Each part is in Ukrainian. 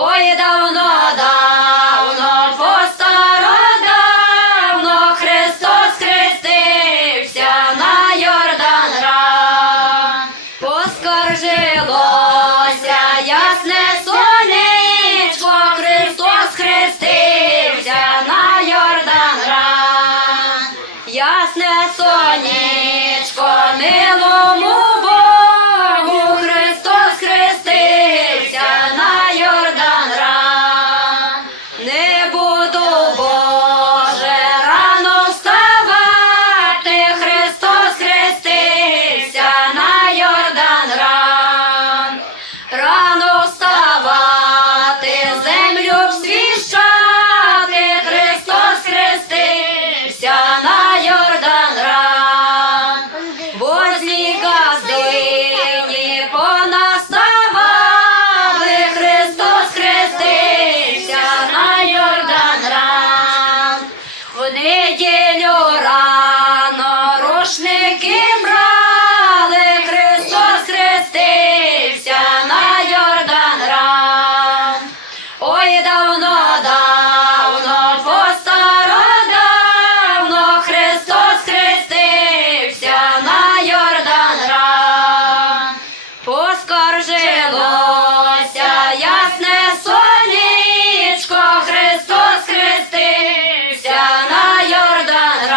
Ой, давно, давно постародавно Христос хрестився на Йордан ран. Поскоржилося ясне сонечко, Христос хрестився на Йордан ран. Ясне сонечко, мило. скоржилося, ясне сонечко, Христос хрестився на Йордан,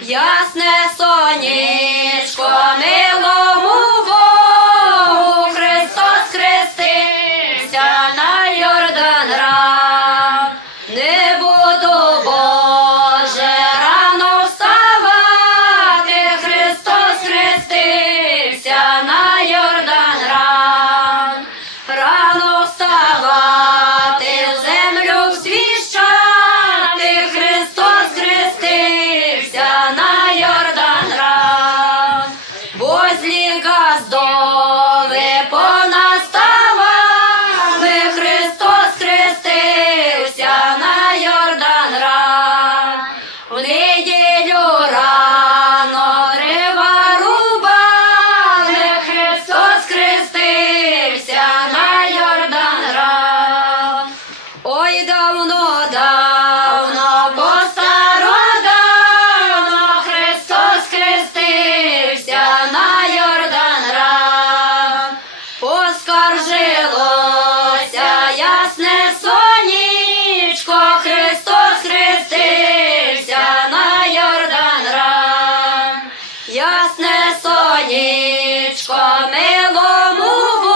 ясне сонечко, мило. сонечко милому.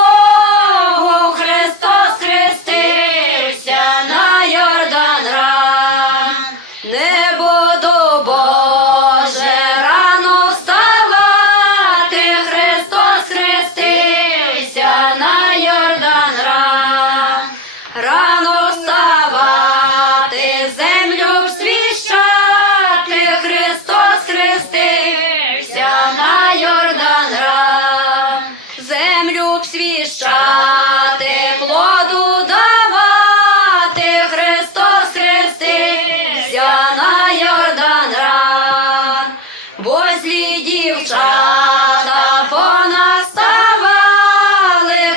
свіщати, плоду давати, Христос хрестився на Йордан ран, бо злі дівчата понаставали,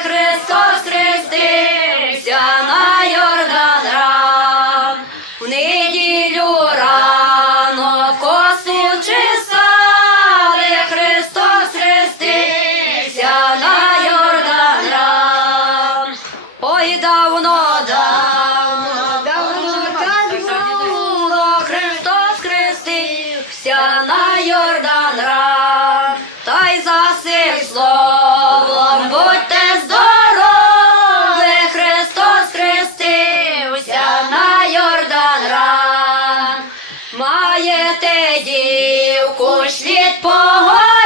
Христос хрестився на Йордан ран, в неділю рано косив чи те дівку слід погодити.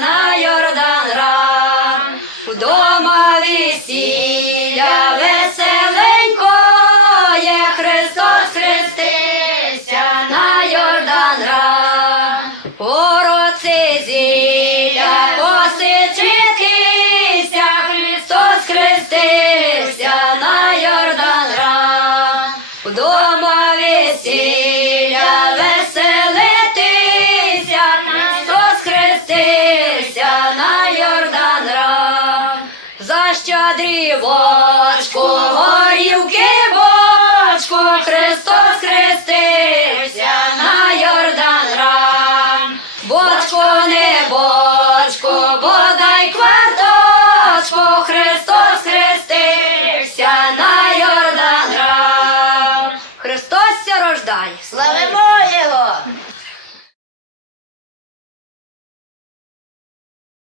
На Йордан рак. Вдома весілля є Христос хрестився на Йордан рак. Городці щедрівочку, горівки бочку, Христос хрестився на Йордан ран. Бочку не бочку, бодай кварточку, Христос хрестився на